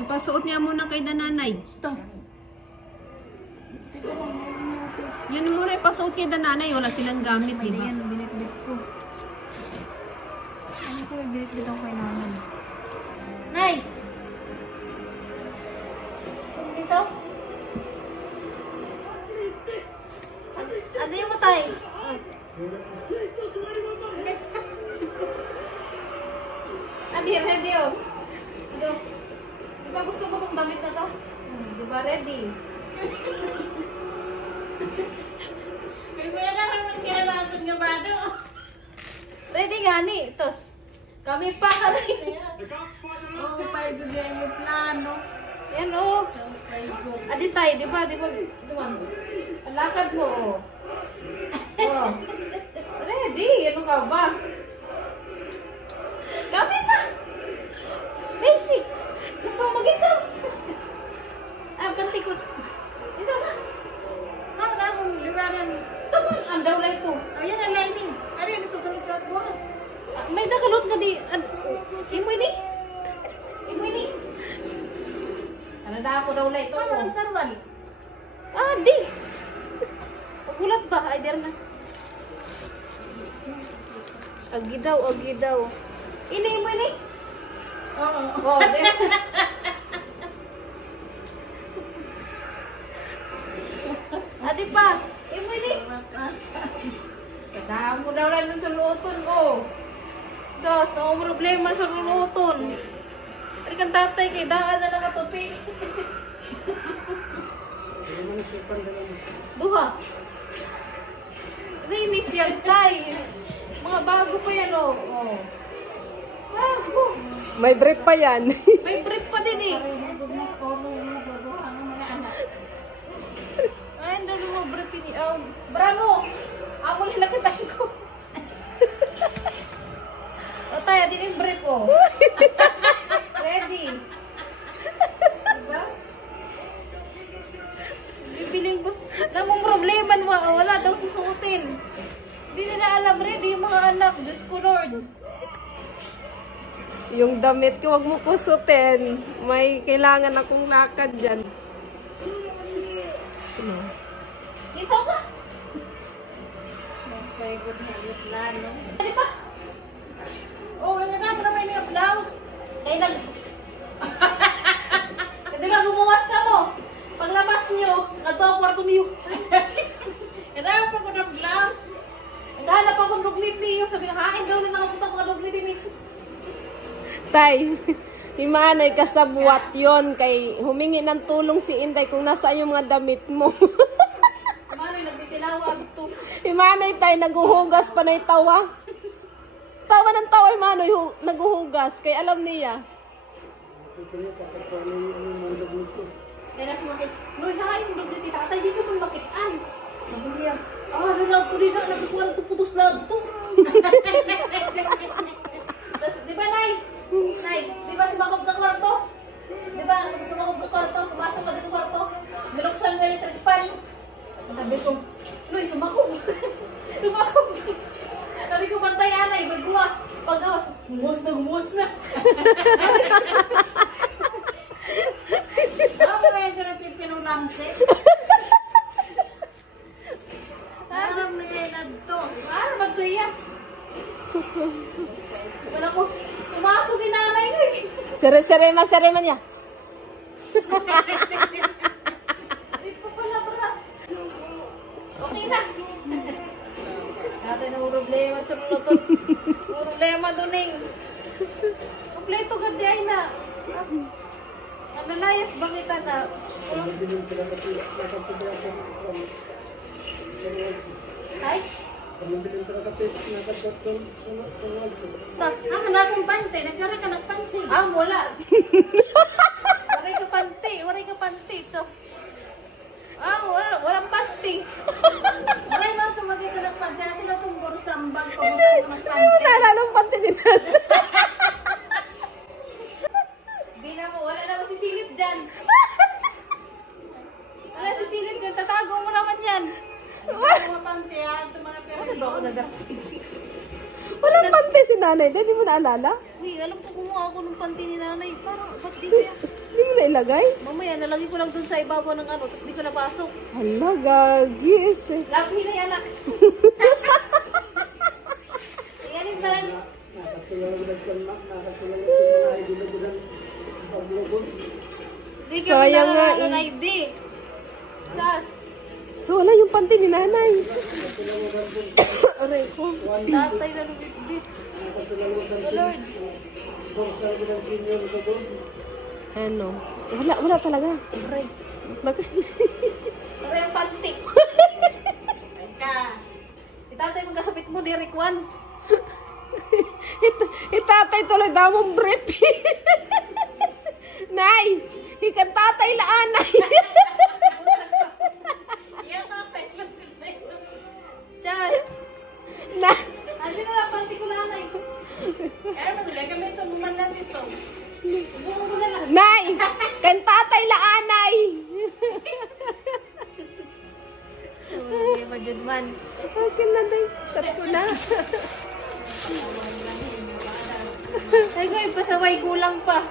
Ipasuot niya muna kay nanay. Ito. Yan muna ipasuot kay nanay. Wala silang gamit, di ba? Yan, binit-bit ko. Ano ko yung binit-bit ako kay nanay? Nay! Sumugin sa? Ano yung matay? Adi, ready oh. Ito. Di ba gusto mo itong damit na to? Di ba ready? May kaya na naman kaya natin nga ba ito? Ready gani. Tos. Kami pa ka rin. Oh, pa ito dyan yung plano. Yan oh. Adi tayo, di ba? Di ba? Alakad mo oh. Oh. Ready. Ano ka ba? Kami pa. Basic. Gusto mo mag-insaw? Ah, pantikot. Insaw ka. Ano na akong liwanan? Tama, ang daw lang ito. Ayan ang lining. Ano yung nagsasalot ka at bukas? May nakalot nga di. Imoy ni. Imoy ni. Ano na ako daw lang ito? Ano ang sarwal? Ah, di. Pagulat ba? Ay, der na. Agi daw. Ini, imoy ni. Oo. Oh, der. Adi pa. Imoy ni. Tatahan mo daw lang sa luton mo. Sos, no problema sa luton. Ari kang tatay kay daan na nakatupi. Duha. Rinis yan, tay. Mga bago pa yan, oh. Bago. May brief pa yan. May brief pa din, eh. Ay, ano mo brief ini? Bravo! Amo nila kita ko. O tayo, din yung brief, oh. Ready. Diba? Bibiling ko. Namang problema, wala daw susuotin. Hindi nila alam, ready yung mga anak. Diyos ko, Lord. Yung damit ko, wag mo kusutin. May kailangan akong lakad dyan. Isaw ka? May good na yung plano. Di ba? Oh, yung naman naman yung updaw. Kaya Di ba, gumuwas ka mo? Paglabas niyo, nagtawa kwarto niyo. Kailangan pa ko ng vlog. Naghahanap ako ng duglit niyo. Sabi nga, hain daw rin nakapunta mga duglit niyo. Tay, himanay kasabuat yon kay humingi ng tulong si Inday kung nasaan yung mga damit mo. Manoy, nagtitinawag to. Himanay tay, naguhugas pa na tawa. Tawa ng tawa, Himanay, naguhugas. Kay alam niya. Kaya nasa makit, Noy, hain yung duglit ni tatay, di ka pang makitaan. Sabi niya, ano lang to rin, nagkukulang to, putos lang to. Tapos, di ba, Nay? Nay, di ba sumakop ka kwarto? Di ba, sumakop ka kwarto? Pumasok ka din kwarto? Binuksan ka yung trikpan. Sabi ko, Noy, sumakop. Sumakop. Sabi ko, pantay, Anay, magbuwas. Paggawas, gumuwas na. Ako kaya ko na pipinulangse. Aram na yan na to. Ano magtuya? Wala ko, pumasok din nanay ko eh. Serema niya. Di pa pala, bra. Okay na. Natin ang problema sa luton. Problema doon eh. Kompleto gandi ay na. Analayas ba kita na? Ay? Ang na akong pante. Nagkara ka ng pante. Ah, wala. Waray ka panty ito. Ah, walang panty. Maray mo ito magkita ng pante. Ate na itong boros tambang. Hindi mo nalalong pati din natin. Hindi na mo, wala na masisilip dyan. Wala sisilip dyan, tatago mo naman yan. Mga pante ha. Ito mga pera. Ano ba ako nagkakit? Walang pante si nanay. Hindi mo naalala? Uy, alam ko kumuha ako ng panty ni nanay. Parang, ba't dito yan? Hindi mo na ilagay? Mamaya, nalagay ko lang dun sa ibabaw ng ano, tapos di ko napasok. Hala, gagis. Labi na yan, ah. Yan yung ban. Hindi So, kami ayan nga, nakakano na ID. Sas. So, wala yung panty ni nanay. Aray ko. Tatay na lumibit. Oh, Lord. Ano? Wala talaga. Aray. Aray ang panty. Itatay mong kasapit mo, Derek Juan. Itatay tuloy daw mong brief. Nay! Ikan tatay laanay. Yan, tatay. Chas. Na, Andi na lang panty ko nanay. Ano ba ito? Kami ito, maman ito. Buko mo na lang. Nay! Kan tatay laanay. Uy, majudman. Okay na, Nay. Cut ko na. Ay, ko, ipasaway kulang pa.